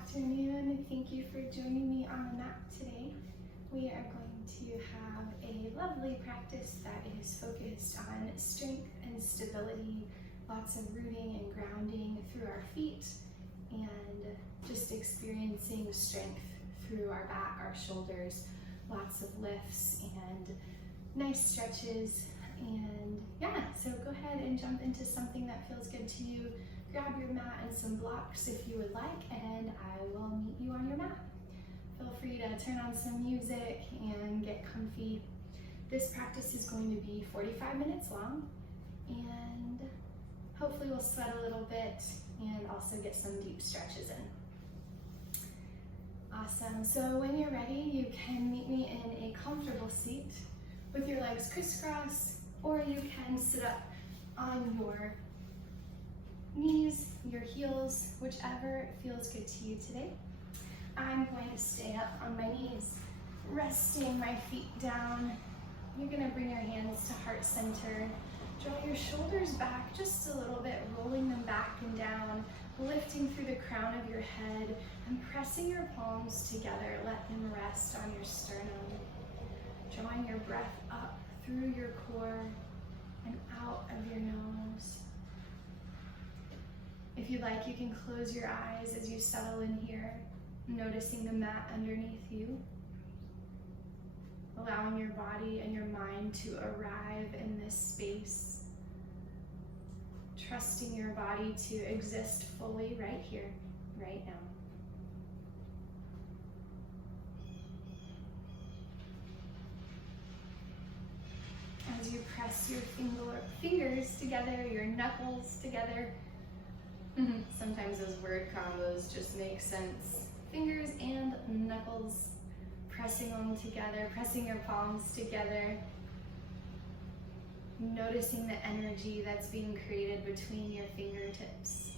afternoon. Thank you for joining me on the mat today. We are going to have a lovely practice that is focused on strength and stability, lots of rooting and grounding through our feet, and just experiencing strength through our back, our shoulders, lots of lifts and nice stretches. And yeah, so go ahead and jump into something that feels good to you. Grab your mat and some blocks if you would like, and I will meet you on your mat. Feel free to turn on some music and get comfy. This practice is going to be 45 minutes long, and hopefully we'll sweat a little bit and also get some deep stretches in. Awesome, so when you're ready, you can meet me in a comfortable seat with your legs crisscross, or you can sit up on your knees, your heels, whichever feels good to you today. I'm going to stay up on my knees, resting my feet down. You're going to bring your hands to heart center. Draw your shoulders back just a little bit, rolling them back and down, lifting through the crown of your head and pressing your palms together. Let them rest on your sternum. Drawing your breath up through your core and out of your nose. If you'd like, you can close your eyes as you settle in here, noticing the mat underneath you, allowing your body and your mind to arrive in this space, trusting your body to exist fully right here, right now. As you press your fingers together, your knuckles together. Sometimes those word combos just make sense. Fingers and knuckles, pressing them together, pressing your palms together. Noticing the energy that's being created between your fingertips.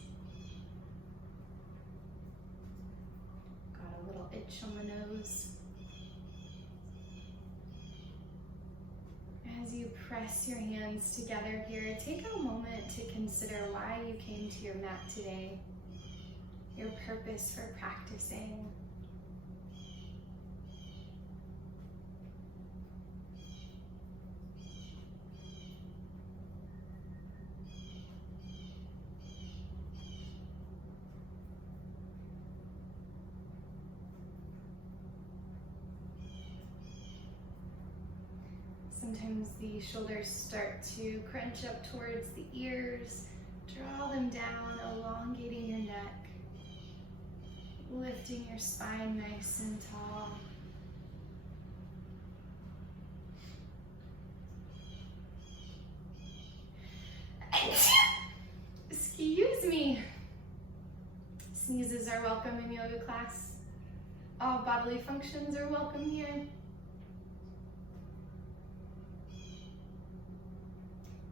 Got a little itch on the nose. As you press your hands together here, take a moment to consider why you came to your mat today, your purpose for practicing. Sometimes the shoulders start to crunch up towards the ears. Draw them down, elongating your neck, lifting your spine nice and tall. Excuse me. Sneezes are welcome in yoga class. All bodily functions are welcome here.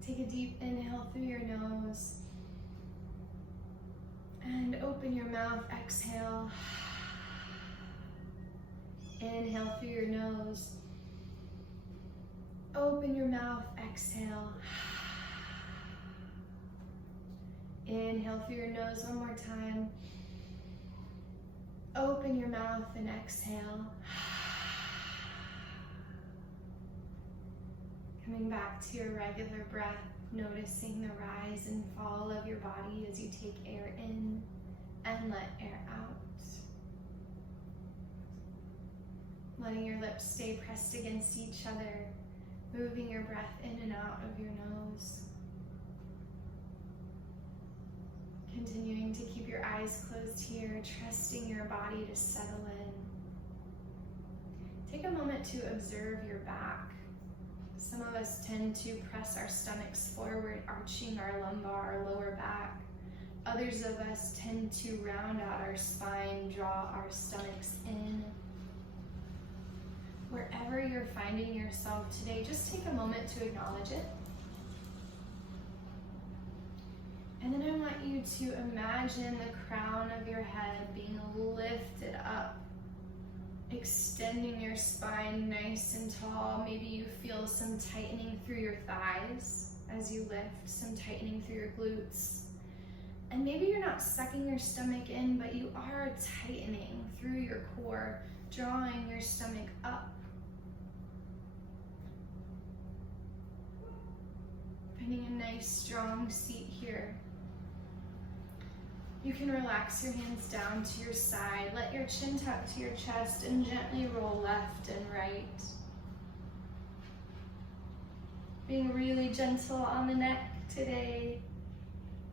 Take a deep inhale through your nose and open your mouth, exhale. Inhale through your nose. Open your mouth, exhale. Inhale through your nose one more time. Open your mouth and exhale. Coming back to your regular breath, noticing the rise and fall of your body as you take air in and let air out. Letting your lips stay pressed against each other, moving your breath in and out of your nose. Continuing to keep your eyes closed here, trusting your body to settle in. Take a moment to observe your back. Some of us tend to press our stomachs forward, arching our lumbar, our lower back. Others of us tend to round out our spine, draw our stomachs in. Wherever you're finding yourself today, just take a moment to acknowledge it. And then I want you to imagine the crown of your head being lifted up, extending your spine nice and tall. Maybe you feel some tightening through your thighs as you lift, some tightening through your glutes. And maybe you're not sucking your stomach in, but you are tightening through your core, drawing your stomach up. Finding a nice strong seat here. You can relax your hands down to your side, let your chin tuck to your chest, and gently roll left and right. Being really gentle on the neck today.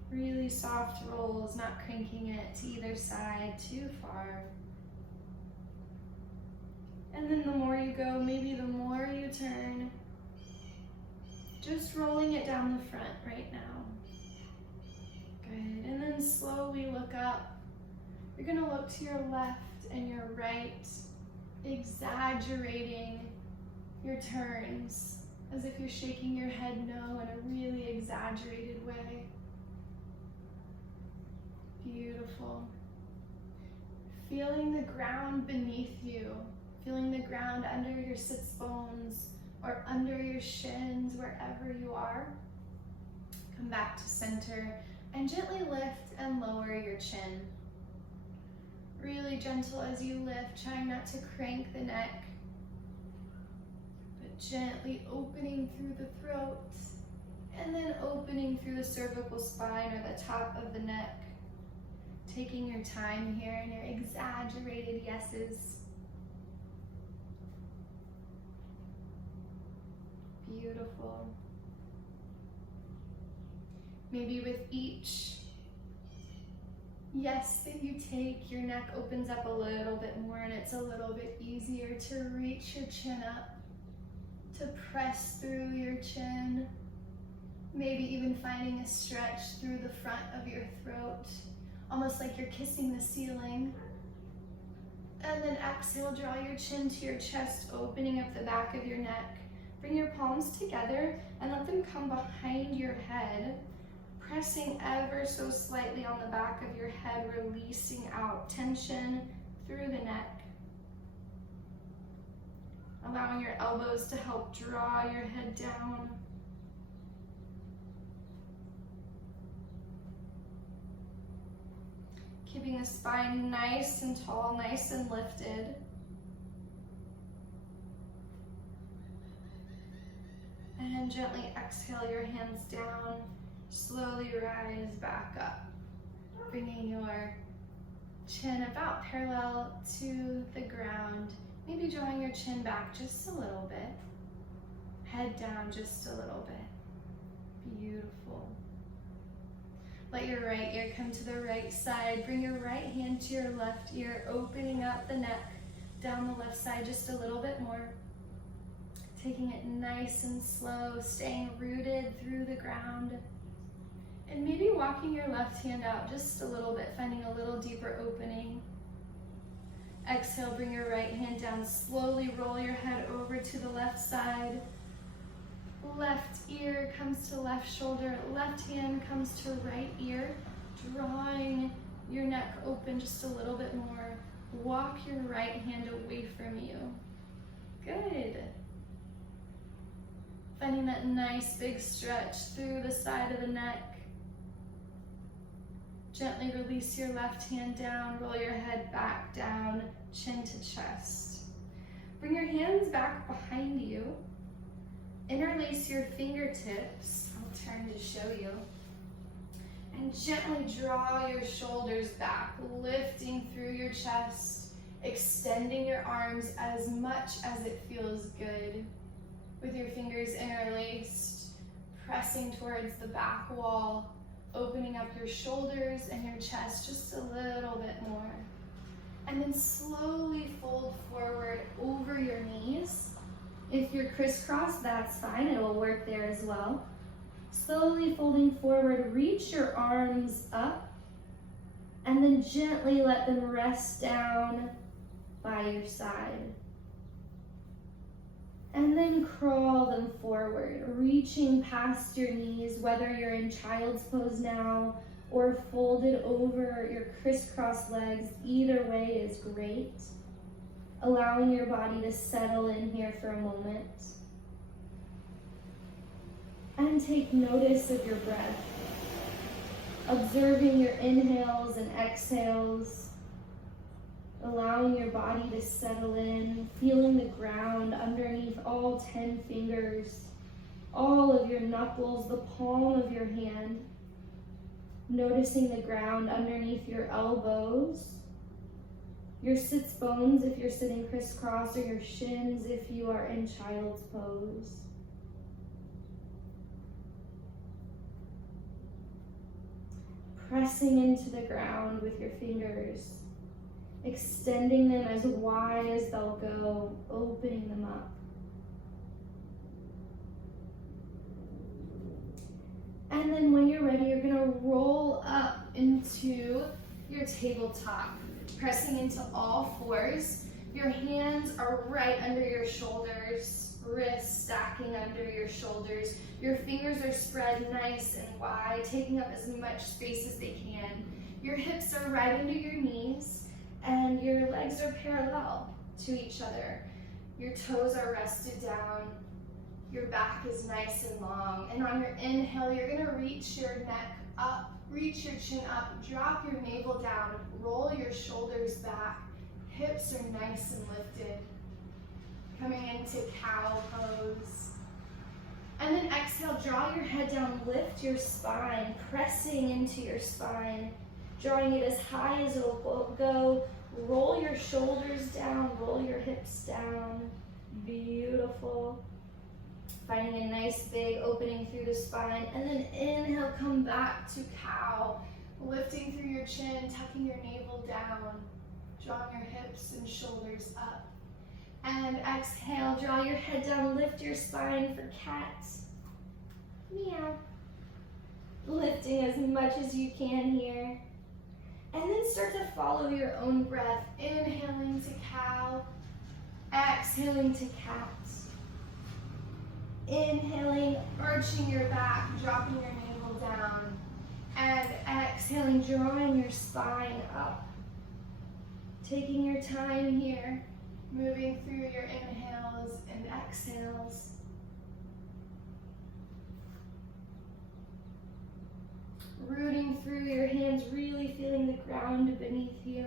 Really soft rolls, not cranking it to either side too far. And then the more you go, maybe the more you turn. Just rolling it down the front right now. Good, and then slowly look up. You're gonna look to your left and your right, exaggerating your turns, as if you're shaking your head no in a really exaggerated way. Beautiful. Feeling the ground beneath you, feeling the ground under your sits bones or under your shins, wherever you are. Come back to center and gently lift and lower your chin. Really gentle as you lift, trying not to crank the neck, but gently opening through the throat and then opening through the cervical spine or the top of the neck. Taking your time here and your exaggerated yeses. Beautiful. Maybe with each yes that you take, your neck opens up a little bit more and it's a little bit easier to reach your chin up, to press through your chin. Maybe even finding a stretch through the front of your throat, almost like you're kissing the ceiling. And then exhale, draw your chin to your chest, opening up the back of your neck. Bring your palms together and let them come behind your head, pressing ever so slightly on the back of your head, releasing out tension through the neck. Allowing your elbows to help draw your head down. Keeping the spine nice and tall, nice and lifted. And gently exhale your hands down. Slowly rise back up. Bringing your chin about parallel to the ground. Maybe drawing your chin back just a little bit. Head down just a little bit. Beautiful. Let your right ear come to the right side. Bring your right hand to your left ear, opening up the neck down the left side just a little bit more. Taking it nice and slow, staying rooted through the ground. And maybe walking your left hand out just a little bit, finding a little deeper opening. Exhale, bring your right hand down. Slowly roll your head over to the left side. Left ear comes to left shoulder, left hand comes to right ear, drawing your neck open just a little bit more. Walk your right hand away from you. Good. Finding that nice big stretch through the side of the neck. Gently release your left hand down, roll your head back down, chin to chest. Bring your hands back behind you. Interlace your fingertips. I'll turn to show you. And gently draw your shoulders back, lifting through your chest, extending your arms as much as it feels good. With your fingers interlaced, pressing towards the back wall, opening up your shoulders and your chest just a little bit more. And then slowly fold forward over your knees. If you're crisscross, that's fine, it will work there as well. Slowly folding forward, reach your arms up, and then gently let them rest down by your side. And then crawl them forward, reaching past your knees, whether you're in child's pose now or folded over your crisscross legs. Either way is great. Allowing your body to settle in here for a moment. And take notice of your breath. Observing your inhales and exhales, allowing your body to settle in, feeling the ground underneath all 10 fingers, all of your knuckles, the palm of your hand, noticing the ground underneath your elbows, your sits bones if you're sitting crisscross, or your shins if you are in child's pose. Pressing into the ground with your fingers, extending them as wide as they'll go, opening them up. And then when you're ready, you're gonna roll up into your tabletop, pressing into all fours. Your hands are right under your shoulders, wrists stacking under your shoulders. Your fingers are spread nice and wide, taking up as much space as they can. Your hips are right under your knees, and your legs are parallel to each other. Your toes are rested down. Your back is nice and long. And on your inhale, you're gonna reach your neck up, reach your chin up, drop your navel down, roll your shoulders back. Hips are nice and lifted. Coming into cow pose. And then exhale, draw your head down, lift your spine, pressing into your spine, drawing it as high as it'll go. Roll your shoulders down, roll your hips down. Beautiful. Finding a nice big opening through the spine. And then inhale, come back to cow, lifting through your chin, tucking your navel down, drawing your hips and shoulders up. And exhale, draw your head down, lift your spine for cat. Meow. Lifting as much as you can here. And then start to follow your own breath. Inhaling to cow, exhaling to cat. Inhaling, arching your back, dropping your navel down. And exhaling, drawing your spine up. Taking your time here. Moving through your inhales and exhales. Rooting through your hands, really feeling the ground beneath you.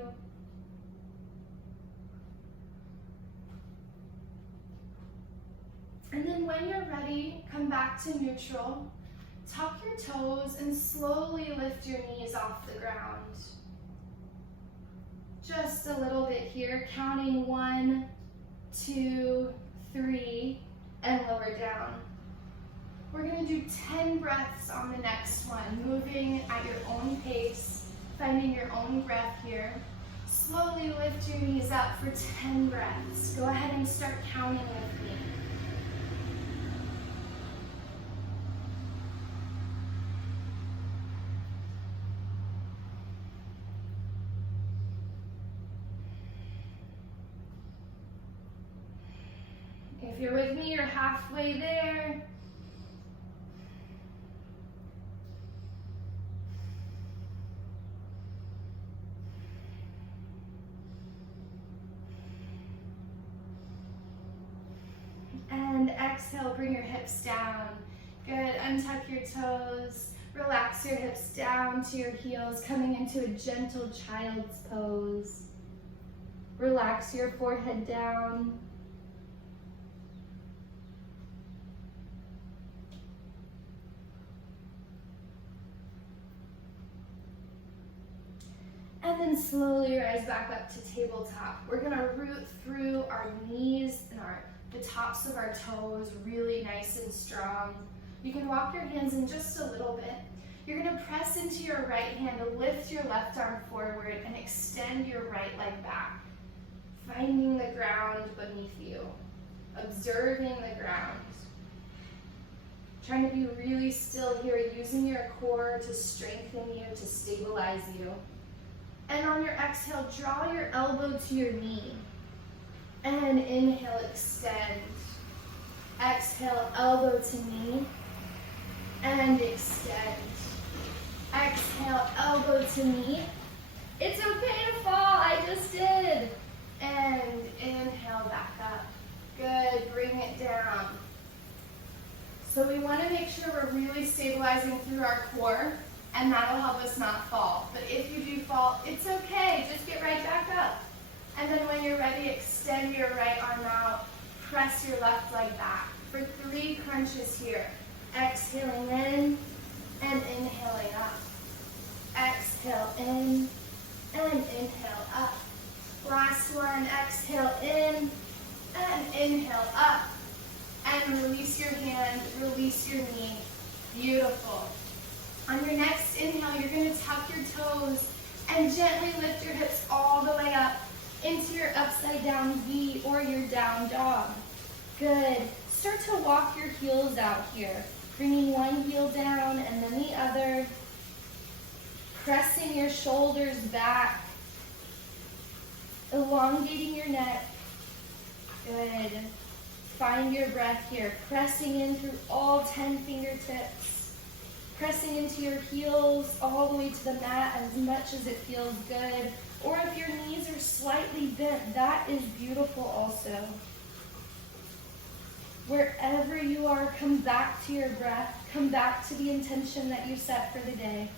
And then when you're ready, come back to neutral. Tuck your toes and slowly lift your knees off the ground. Just a little bit here, counting 1, 2, 3, and lower down. We're gonna do 10 breaths on the next one, moving at your own pace, finding your own breath here. Slowly lift your knees up for 10 breaths. Go ahead and start counting with me. If you're with me, you're halfway there. And exhale, bring your hips down. Good, untuck your toes. Relax your hips down to your heels, coming into a gentle child's pose. Relax your forehead down. And then slowly rise back up to tabletop. We're gonna root through our knees and the tops of our toes, really nice and strong. You can walk your hands in just a little bit. You're gonna press into your right hand, lift your left arm forward, and extend your right leg back. Finding the ground beneath you, observing the ground. Trying to be really still here, using your core to strengthen you, to stabilize you. And on your exhale, draw your elbow to your knee. And inhale, extend. Exhale, elbow to knee. And extend. Exhale, elbow to knee. It's okay to fall, I just did. And inhale, back up. Good, bring it down. So we want to make sure we're really stabilizing through our core. and that'll help us not fall. But if you do fall, it's okay, just get right back up. And then when you're ready, extend your right arm out, press your left leg back. For 3 crunches here. Exhaling in and inhaling up. Exhale in and inhale up. Last one, exhale in and inhale up. And release your hand, release your knee. Beautiful. On your next inhale, you're going to tuck your toes and gently lift your hips all the way up into your upside down V or your down dog. Good. Start to walk your heels out here. Bringing one heel down and then the other. Pressing your shoulders back. Elongating your neck. Good. Find your breath here. Pressing in through all 10 fingertips. Pressing into your heels all the way to the mat as much as it feels good. Or if your knees are slightly bent, that is beautiful also. Wherever you are, come back to your breath. Come back to the intention that you set for the day.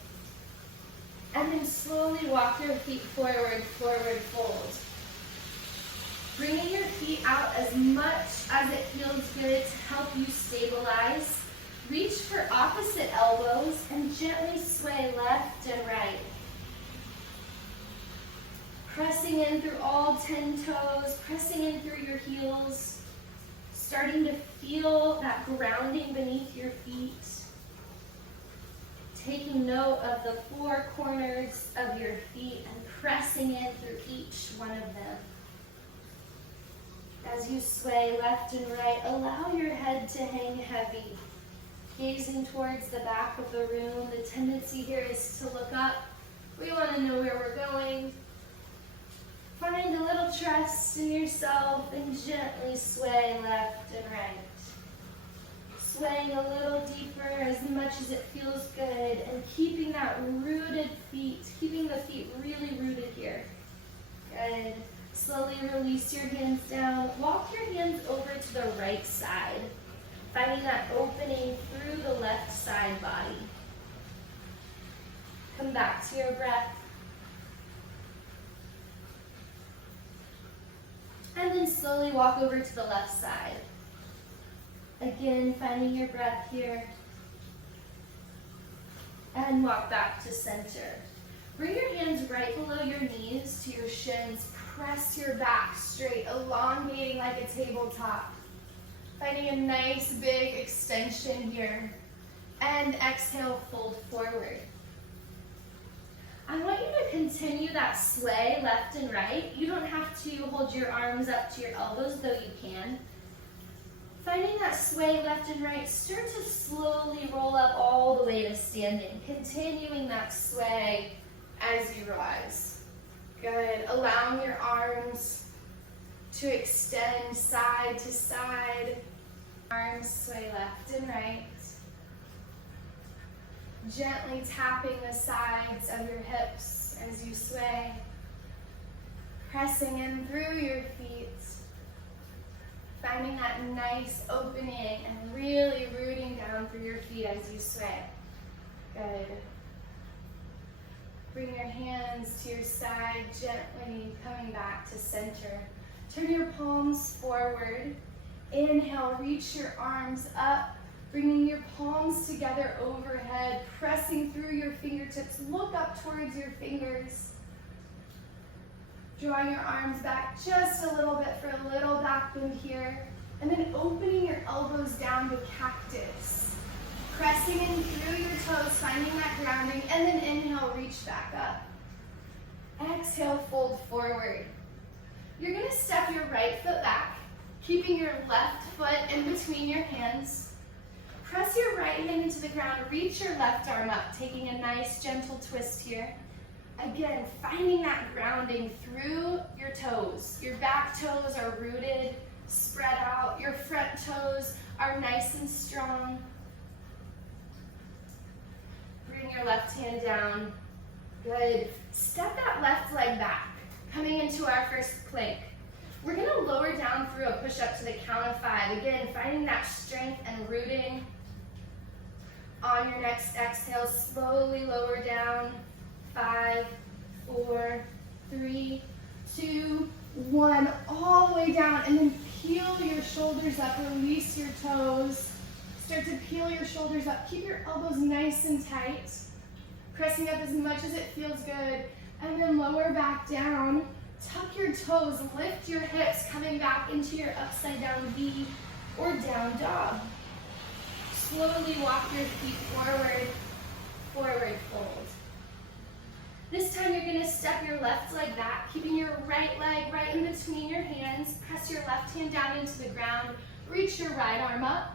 And then slowly walk your feet forward, forward fold. Bringing your feet out as much as it feels good to help you stabilize. Reach for opposite elbows and gently sway left and right. Pressing in through all 10 toes, pressing in through your heels. Starting to feel that grounding beneath your feet. Taking note of the 4 corners of your feet and pressing in through each one of them. As you sway left and right, allow your head to hang heavy. Gazing towards the back of the room, the tendency here is to look up. We want to know where we're going. Find a little trust in yourself and gently sway left and right. Swaying a little deeper as much as it feels good and keeping that rooted feet, keeping the feet really rooted here. Good. Slowly release your hands down. Walk your hands over to the right side, finding that opening through the left side body. Come back to your breath. And then slowly walk over to the left side. Again, finding your breath here. And walk back to center. Bring your hands right below your knees to your shins. Press your back straight, elongating like a tabletop. Finding a nice big extension here. And exhale, fold forward. I want you to continue that sway left and right. You don't have to hold your arms up to your elbows, though you can. Finding that sway left and right, start to slowly roll up all the way to standing. Continuing that sway as you rise. Good. Allowing your arms to extend side to side. Arms sway left and right. Gently tapping the sides of your hips as you sway. Pressing in through your feet. Finding that nice opening and really rooting down through your feet as you sway. Good. Bring your hands to your side, gently coming back to center. Turn your palms forward. Inhale, reach your arms up, bringing your palms together overhead, pressing through your fingertips. Look up towards your fingers. Drawing your arms back just a little bit for a little back bend here. And then opening your elbows down to cactus. Pressing in through your toes, finding that grounding, and then inhale, reach back up. Exhale, fold forward. You're gonna step your right foot back, keeping your left foot in between your hands. Press your right hand into the ground, reach your left arm up, taking a nice gentle twist here. Again, finding that grounding through your toes. Your back toes are rooted, spread out. Your front toes are nice and strong. Bring your left hand down. Good. Step that left leg back, coming into our first plank. We're gonna lower down through a push-up to the count of 5. Again, finding that strength and rooting. On your next exhale, slowly lower down. 5, 4, 3, 2, 1. All the way down, and then peel your shoulders up. Release your toes. Start to peel your shoulders up. Keep your elbows nice and tight. Pressing up as much as it feels good. And then lower back down. Tuck your toes. Lift your hips, coming back into your upside down V or down dog. Slowly walk your feet forward, forward fold. This time you're gonna step your left leg back, keeping your right leg right in between your hands. Press your left hand down into the ground. Reach your right arm up.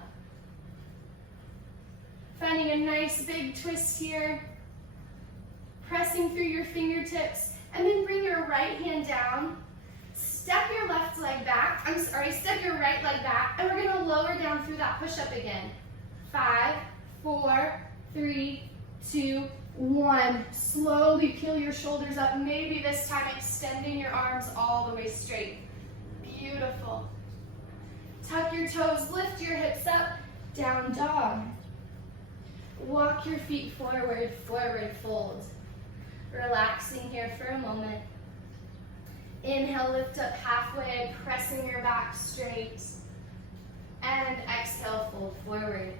Finding a nice big twist here. Pressing through your fingertips, and then bring your right hand down. Step your left leg back, step your right leg back, and we're gonna lower down through that push-up again. 5, 4, 3, 2, 1. Slowly peel your shoulders up, maybe this time extending your arms all the way straight. Beautiful. Tuck your toes, lift your hips up, down dog. Walk your feet forward, forward fold. Relaxing here for a moment. Inhale, lift up halfway, pressing your back straight. And exhale, fold forward.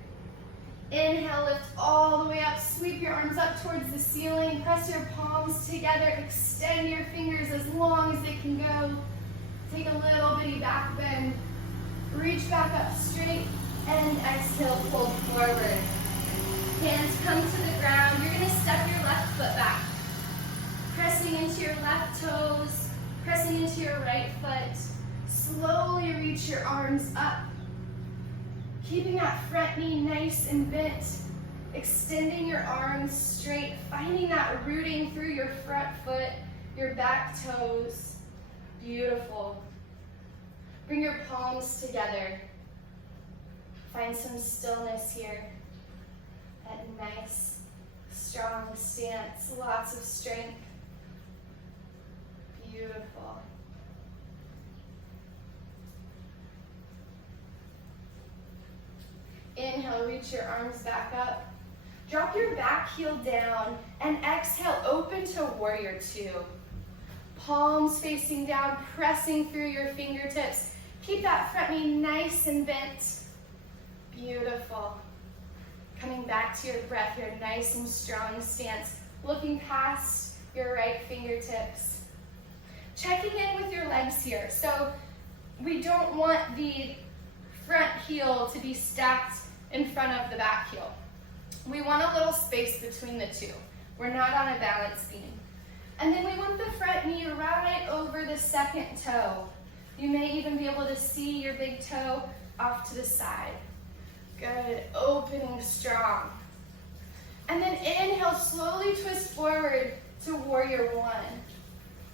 Inhale, lift all the way up. Sweep your arms up towards the ceiling. Press your palms together. Extend your fingers as long as they can go. Take a little bitty back bend. Reach back up straight. And exhale, fold forward. Hands come to the ground. You're going to step your left foot back. Pressing into your left toes. Pressing into your right foot. Slowly reach your arms up. Keeping that front knee nice and bent. Extending your arms straight. Finding that rooting through your front foot, your back toes. Beautiful. Bring your palms together. Find some stillness here. That nice, strong stance. Lots of strength. Beautiful. Inhale, reach your arms back up. Drop your back heel down and exhale, open to warrior two. Palms facing down, pressing through your fingertips. Keep that front knee nice and bent. Beautiful. Coming back to your breath, your nice and strong stance. Looking past your right fingertips. Checking in with your legs here. So we don't want the front heel to be stacked in front of the back heel. We want a little space between the two. We're not on a balance beam. And then we want the front knee right over the second toe. You may even be able to see your big toe off to the side. Good, opening strong. And then inhale, slowly twist forward to warrior one.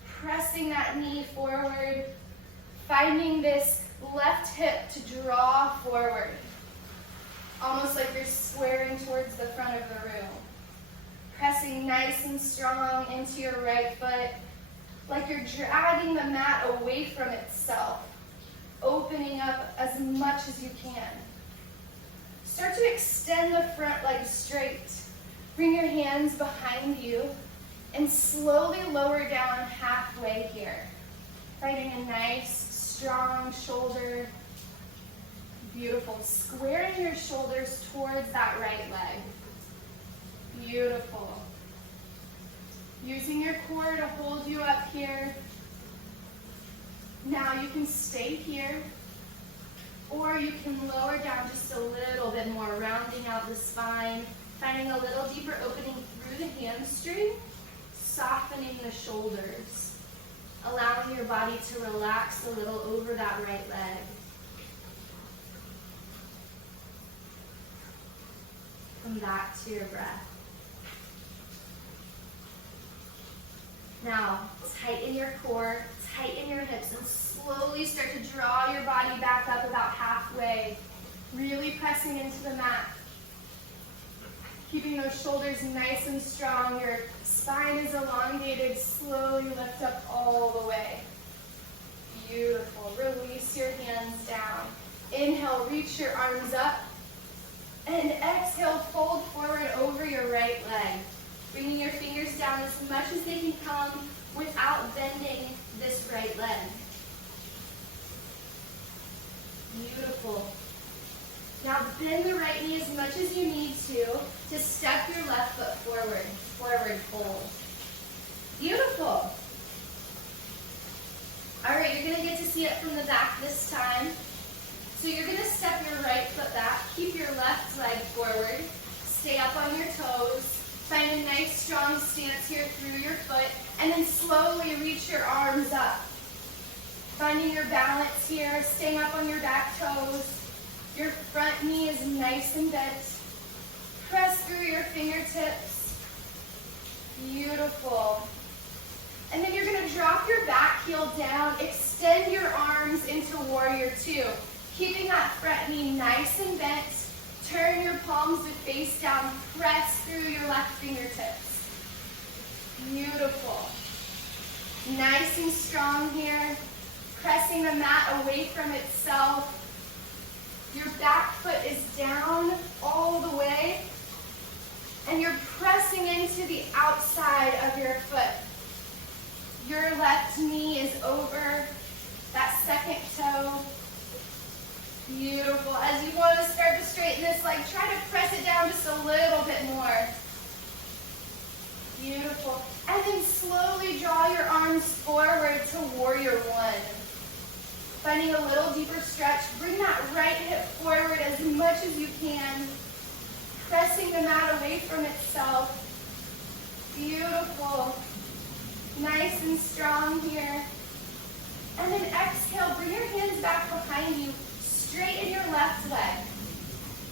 Pressing that knee forward, finding this left hip to draw forward. Almost like you're squaring towards the front of the room. Pressing nice and strong into your right foot, like you're dragging the mat away from itself. Opening up as much as you can. Start to extend the front leg straight. Bring your hands behind you and slowly lower down halfway here. Finding a nice, strong shoulder. Beautiful. Squaring your shoulders towards that right leg. Beautiful. Using your core to hold you up here. Now you can stay here, or you can lower down just a little bit more, rounding out the spine, finding a little deeper opening through the hamstring, softening the shoulders, allowing your body to relax a little over that right leg. Come back to your breath. Now, tighten your core, tighten your hips, and slowly start to draw your body back up about halfway. Really pressing into the mat. Keeping those shoulders nice and strong. Your spine is elongated. Slowly lift up all the way. Beautiful. Release your hands down. Inhale, reach your arms up. And exhale, fold forward over your right leg. Bringing your fingers down as much as they can come without bending this right leg. Beautiful. Now bend the right knee as much as you need to step your left foot forward. Forward fold. Beautiful. All right, you're gonna get to see it from the back this time. So you're gonna step your right foot back, keep your left leg forward, stay up on your toes, find a nice strong stance here through your foot, and then slowly reach your arms up. Finding your balance here, staying up on your back toes. Your front knee is nice and bent. Press through your fingertips. Beautiful. And then you're gonna drop your back heel down, extend your arms into warrior two. Keeping that front knee nice and bent. Turn your palms to face down. Press through your left fingertips. Beautiful. Nice and strong here. Pressing the mat away from itself. Your back foot is down all the way. And you're pressing into the outside of your foot. Your left knee is over that second toe. Beautiful. As you want to start to straighten this leg, try to press it down just a little bit more. Beautiful. And then slowly draw your arms forward to warrior one. Finding a little deeper stretch. Bring that right hip forward as much as you can. Pressing the mat away from itself. Beautiful. Nice and strong here. And then exhale, bring your hands back behind you. Straighten your left leg.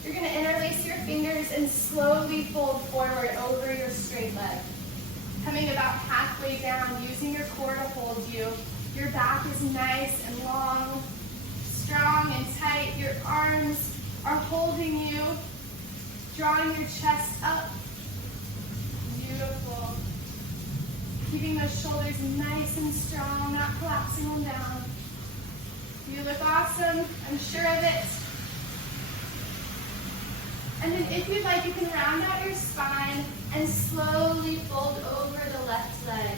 You're going to interlace your fingers and slowly fold forward over your straight leg. Coming about halfway down, using your core to hold you. Your back is nice and long, strong and tight. Your arms are holding you, drawing your chest up. Beautiful. Keeping those shoulders nice and strong, not collapsing them down. You look awesome, I'm sure of it. And then if you'd like, you can round out your spine and slowly fold over the left leg.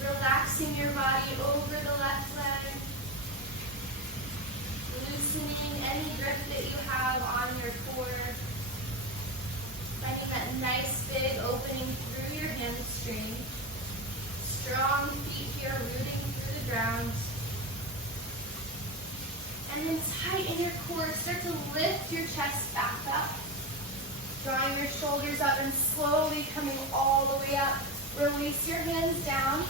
Relaxing your body over the left leg. Loosening any grip that you have on your core. Finding that nice big opening through your hamstring. Strong feet here rooting through the ground. And then tighten your core. Start to lift your chest back up. Drawing your shoulders up and slowly coming all the way up. Release your hands down.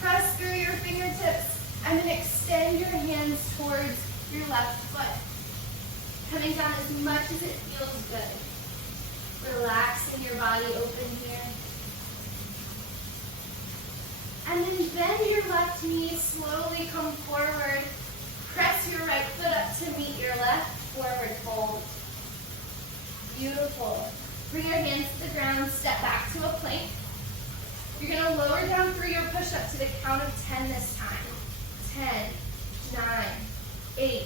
Press through your fingertips. And then extend your hands towards your left foot. Coming down as much as it feels good. Relaxing your body open here. And then bend your left knee, slowly come forward. Press your right foot up to meet your left, forward fold. Beautiful. Bring your hands to the ground, step back to a plank. You're going to lower down through your push-up to the count of 10 this time. 10, 9, 8,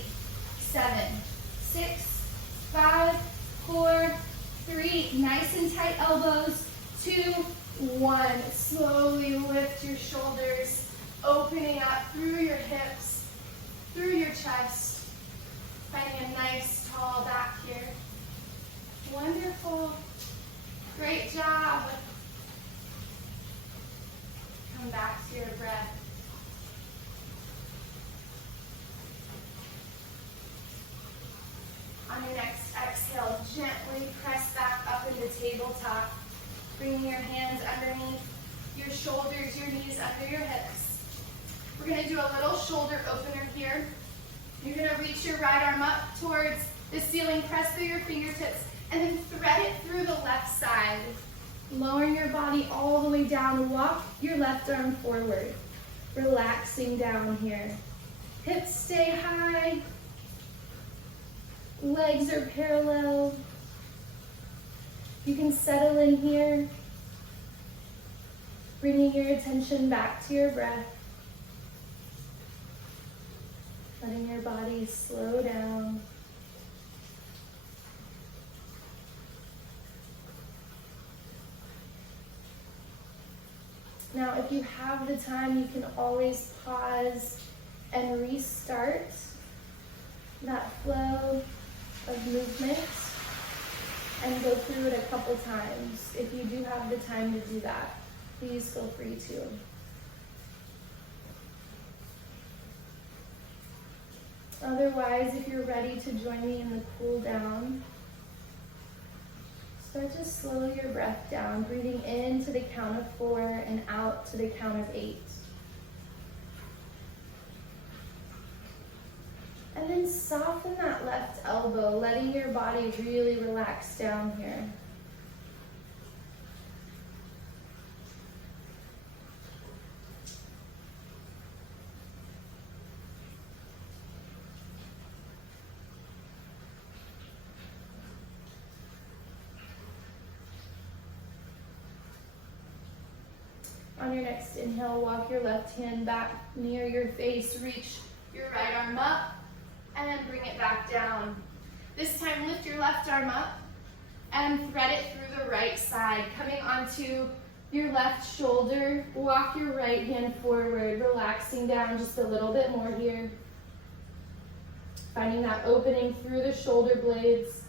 7, 6, 5, 4, 3. Nice and tight elbows. 2, 1. Slowly lift your shoulders, opening up through your hips, through your chest. Finding a nice tall back here. Wonderful. Great job. Come back to your breath. On your next exhale, gently press back up into tabletop. Bringing your hands underneath your shoulders, your knees under your hips. We're going to do a little shoulder opener here. You're going to reach your right arm up towards the ceiling, press through your fingertips, and then thread it through the left side. Lowering your body all the way down, walk your left arm forward. Relaxing down here. Hips stay high. Legs are parallel. You can settle in here, bringing your attention back to your breath. Letting your body slow down. Now, if you have the time, you can always pause and restart that flow of movement and go through it a couple times. If you do have the time to do that, please feel free to. Otherwise, if you're ready to join me in the cool down, start to slow your breath down, breathing in to the count of 4 and out to the count of 8. And then soften that left elbow, letting your body really relax down here. On your next inhale, walk your left hand back near your face, reach your right arm up, and bring it back down. This time, lift your left arm up and thread it through the right side, coming onto your left shoulder. Walk your right hand forward, relaxing down just a little bit more here. Finding that opening through the shoulder blades.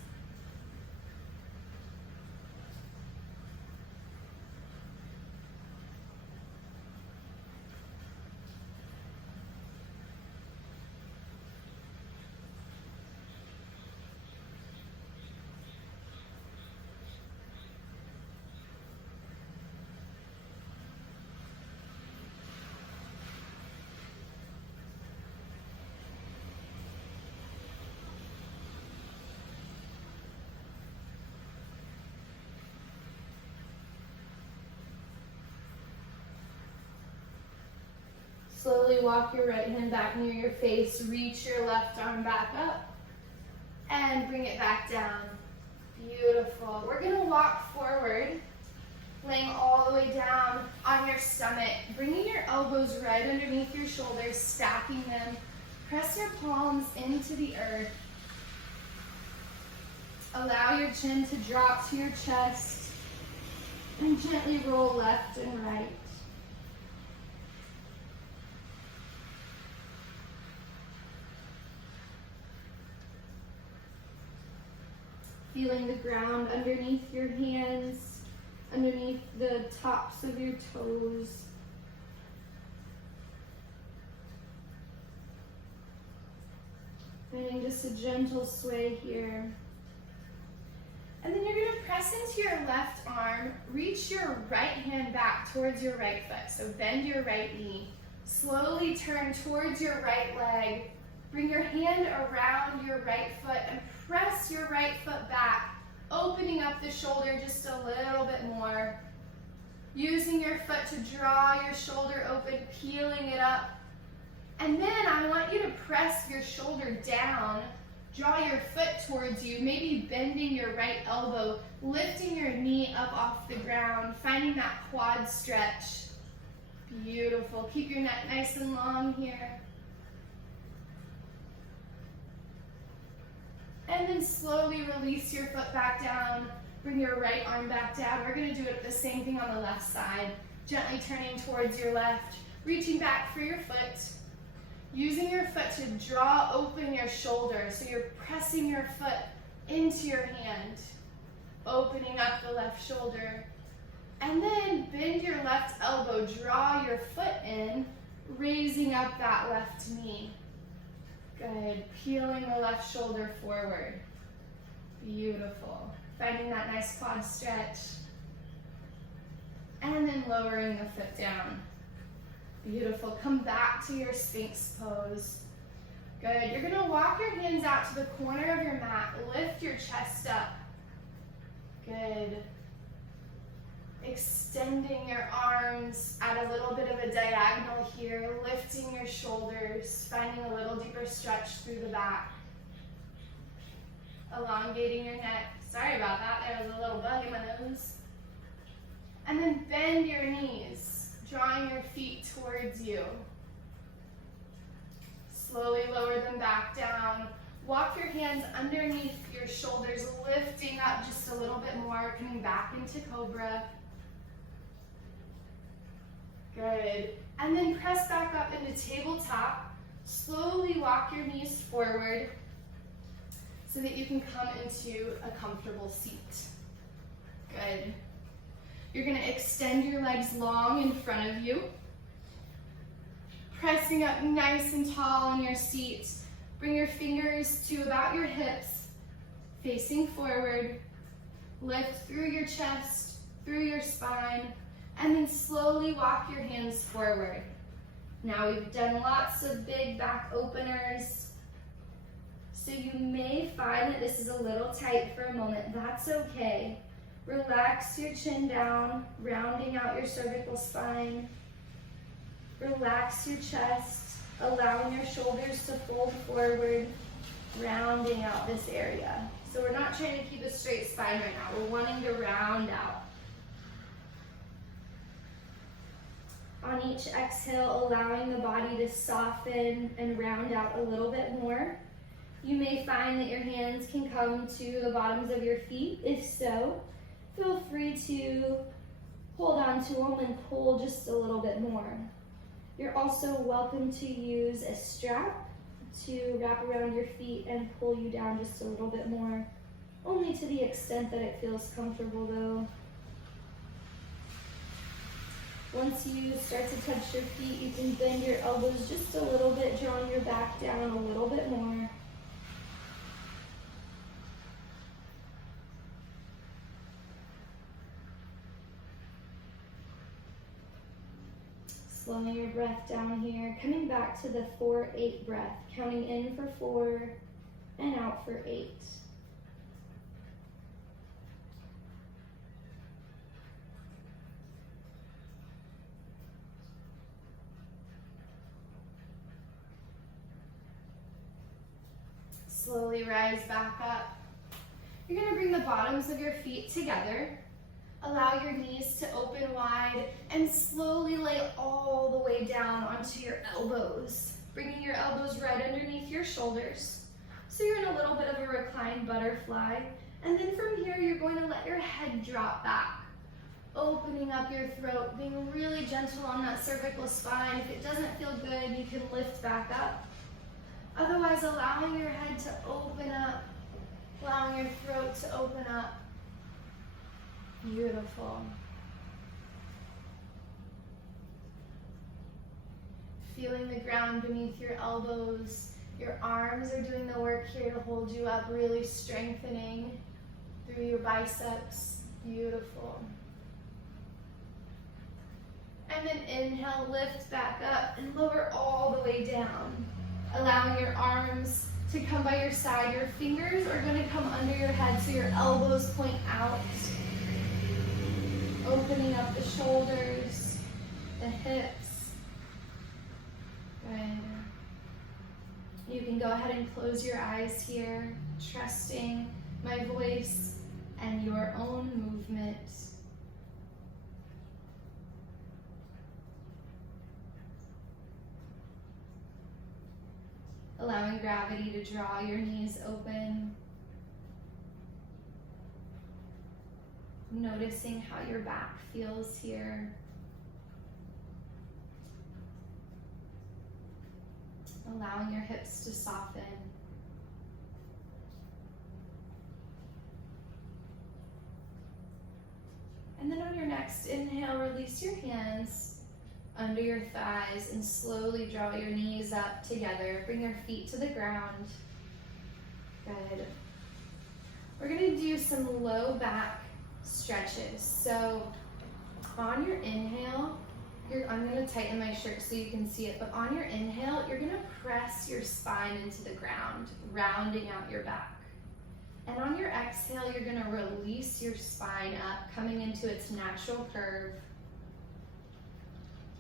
Slowly walk your right hand back near your face, reach your left arm back up, and bring it back down. Beautiful. We're gonna walk forward, laying all the way down on your stomach, bringing your elbows right underneath your shoulders, stacking them. Press your palms into the earth. Allow your chin to drop to your chest, and gently roll left and right. Feeling the ground underneath your hands, underneath the tops of your toes. Finding just a gentle sway here. And then you're gonna press into your left arm, reach your right hand back towards your right foot. So bend your right knee. Slowly turn towards your right leg. Bring your hand around your right foot and press your right foot back, opening up the shoulder just a little bit more. Using your foot to draw your shoulder open, peeling it up. And then I want you to press your shoulder down, draw your foot towards you, maybe bending your right elbow, lifting your knee up off the ground, finding that quad stretch. Beautiful. Keep your neck nice and long here. And then slowly release your foot back down. Bring your right arm back down. We're going to do it the same thing on the left side. Gently turning towards your left. Reaching back for your foot. Using your foot to draw open your shoulder. So you're pressing your foot into your hand. Opening up the left shoulder. And then bend your left elbow. Draw your foot in. Raising up that left knee. Good. Peeling the left shoulder forward. Beautiful. Finding that nice quad stretch. And then lowering the foot down. Beautiful. Come back to your Sphinx pose. Good. You're going to walk your hands out to the corner of your mat. Lift your chest up. Good. Extending your arms at a little bit of a diagonal here, lifting your shoulders, finding a little deeper stretch through the back. Elongating your neck. Sorry about that, there was a little bug in my nose. And then bend your knees, drawing your feet towards you. Slowly lower them back down. Walk your hands underneath your shoulders, lifting up just a little bit more, coming back into Cobra. Good. And then press back up into tabletop. Slowly walk your knees forward so that you can come into a comfortable seat. Good. You're going to extend your legs long in front of you. Pressing up nice and tall on your seat. Bring your fingers to about your hips, facing forward. Lift through your chest, through your spine, and then slowly walk your hands forward. Now we've done lots of big back openers, so you may find that this is a little tight for a moment. That's okay. Relax your chin down, rounding out your cervical spine. Relax your chest, allowing your shoulders to fold forward, rounding out this area. So we're not trying to keep a straight spine right now. We're wanting to round out. On each exhale, allowing the body to soften and round out a little bit more. You may find that your hands can come to the bottoms of your feet. If so, feel free to hold on to them and pull just a little bit more. You're also welcome to use a strap to wrap around your feet and pull you down just a little bit more, only to the extent that it feels comfortable though. Once you start to touch your feet, you can bend your elbows just a little bit, drawing your back down a little bit more. Slowing your breath down here, coming back to the 4-8 breath, counting in for 4 and out for 8. Slowly rise back up. You're going to bring the bottoms of your feet together. Allow your knees to open wide and slowly lay all the way down onto your elbows, bringing your elbows right underneath your shoulders. So you're in a little bit of a reclined butterfly. And then from here, you're going to let your head drop back, opening up your throat, being really gentle on that cervical spine. If it doesn't feel good, you can lift back up. Otherwise, allowing your head to open up, allowing your throat to open up. Beautiful. Feeling the ground beneath your elbows. Your arms are doing the work here to hold you up, really strengthening through your biceps. Beautiful. And then inhale, lift back up and lower all the way down. Allowing your arms to come by your side. Your fingers are going to come under your head so your elbows point out. Opening up the shoulders, the hips. Good. You can go ahead and close your eyes here, trusting my voice and your own movement. Allowing gravity to draw your knees open. Noticing how your back feels here. Allowing your hips to soften. And then on your next inhale, release your hands under your thighs and slowly draw your knees up together. Bring your feet to the ground. Good. We're going to do some low back stretches. So on your inhale, I'm going to tighten my shirt so you can see it, but on your inhale, you're going to press your spine into the ground, rounding out your back. And on your exhale, you're going to release your spine up, coming into its natural curve.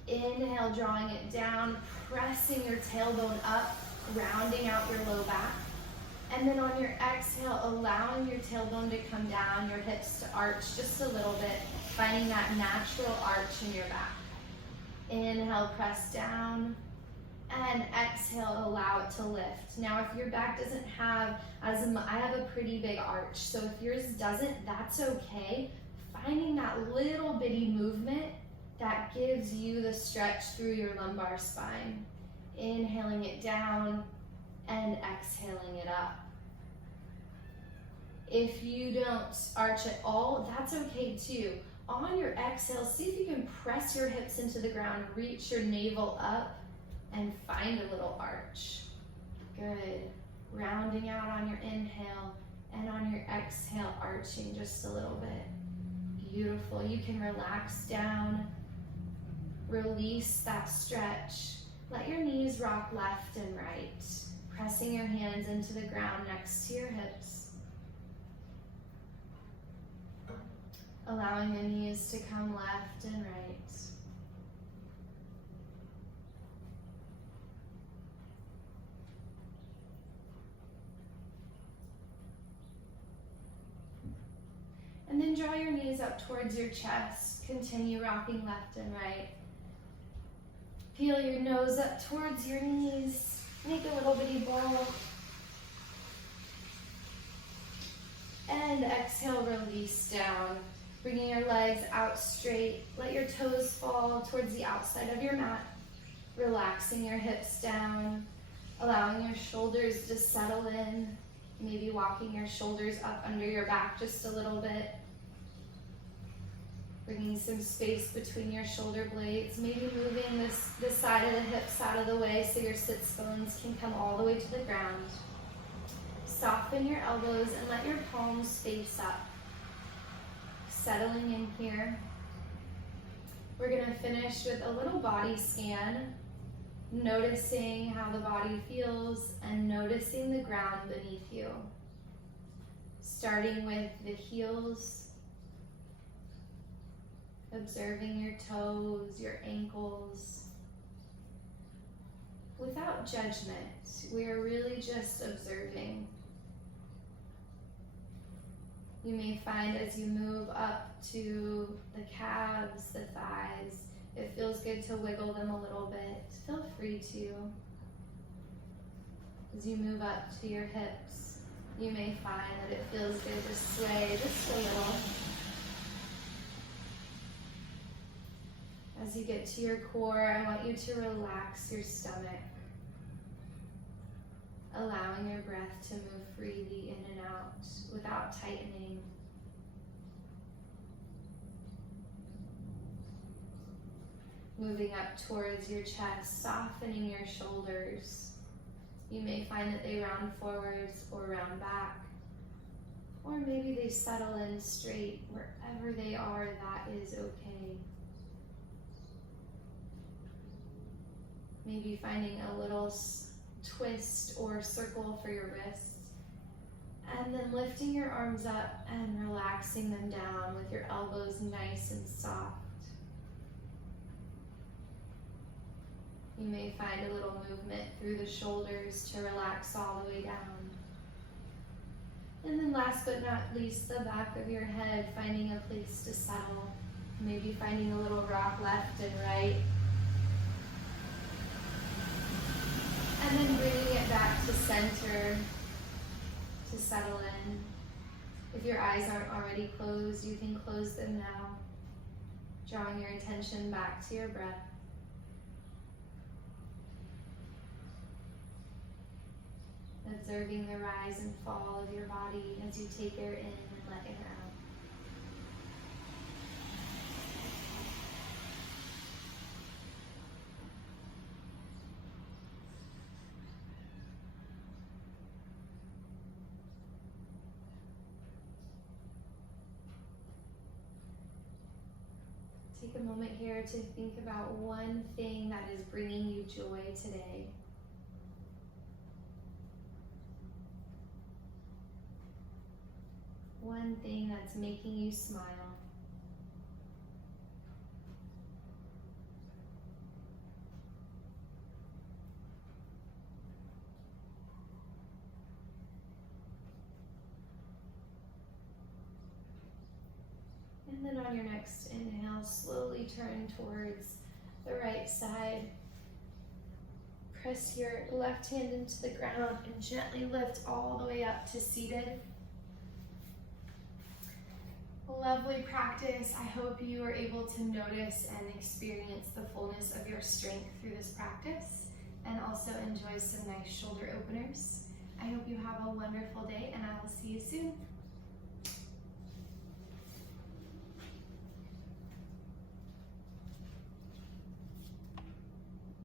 Inhale, drawing it down, pressing your tailbone up, rounding out your low back. And then on your exhale, allowing your tailbone to come down, your hips to arch just a little bit, finding that natural arch in your back. Inhale, press down, and exhale, allow it to lift. Now, if your back doesn't have I have a pretty big arch, so if yours doesn't, that's okay. Finding that little bitty movement that gives gives you the stretch through your lumbar spine. Inhaling it down and exhaling it up. If you don't arch at all, that's okay too. On your exhale, see if you can press your hips into the ground, reach your navel up, and find a little arch. Good. Rounding out on your inhale, and on your exhale, arching just a little bit. Beautiful. You can relax down, release that stretch. Let your knees rock left and right, pressing your hands into the ground next to your hips. Allowing the knees to come left and right. And then draw your knees up towards your chest. Continue rocking left and right. Peel your nose up towards your knees. Make a little bitty bowl. And exhale, release down. Bringing your legs out straight. Let your toes fall towards the outside of your mat. Relaxing your hips down. Allowing your shoulders to settle in. Maybe walking your shoulders up under your back just a little bit. Bringing some space between your shoulder blades. Maybe moving this side of the hips out of the way so your sits bones can come all the way to the ground. Soften your elbows and let your palms face up. Settling in here. We're going to finish with a little body scan, noticing how the body feels and noticing the ground beneath you. Starting with the heels, observing your toes, your ankles. Without judgment, we are really just observing. You may find as you move up to the calves, the thighs, it feels good to wiggle them a little bit. Feel free to. As you move up to your hips, you may find that it feels good to sway just a little. As you get to your core, I want you to relax your stomach, allowing your breath to move freely in and out without tightening. Moving up towards your chest, softening your shoulders. You may find that they round forwards or round back, or maybe they settle in straight. Wherever they are, that is okay. Maybe finding a little twist or circle for your wrists, and then lifting your arms up and relaxing them down with your elbows nice and soft. You may find a little movement through the shoulders to relax all the way down. And then last but not least, the back of your head, finding a place to settle. Maybe finding a little rock left and right. And then bringing it back to center to settle in. If your eyes aren't already closed, you can close them now. Drawing your attention back to your breath. Observing the rise and fall of your body as you take air in and let air out. Take a moment here to think about one thing that is bringing you joy today. One thing that's making you smile. And then on your next inhale, slowly turn towards the right side. Press your left hand into the ground and gently lift all the way up to seated. Lovely practice. I hope you are able to notice and experience the fullness of your strength through this practice, and also enjoy some nice shoulder openers. I hope you have a wonderful day, and I will see you soon.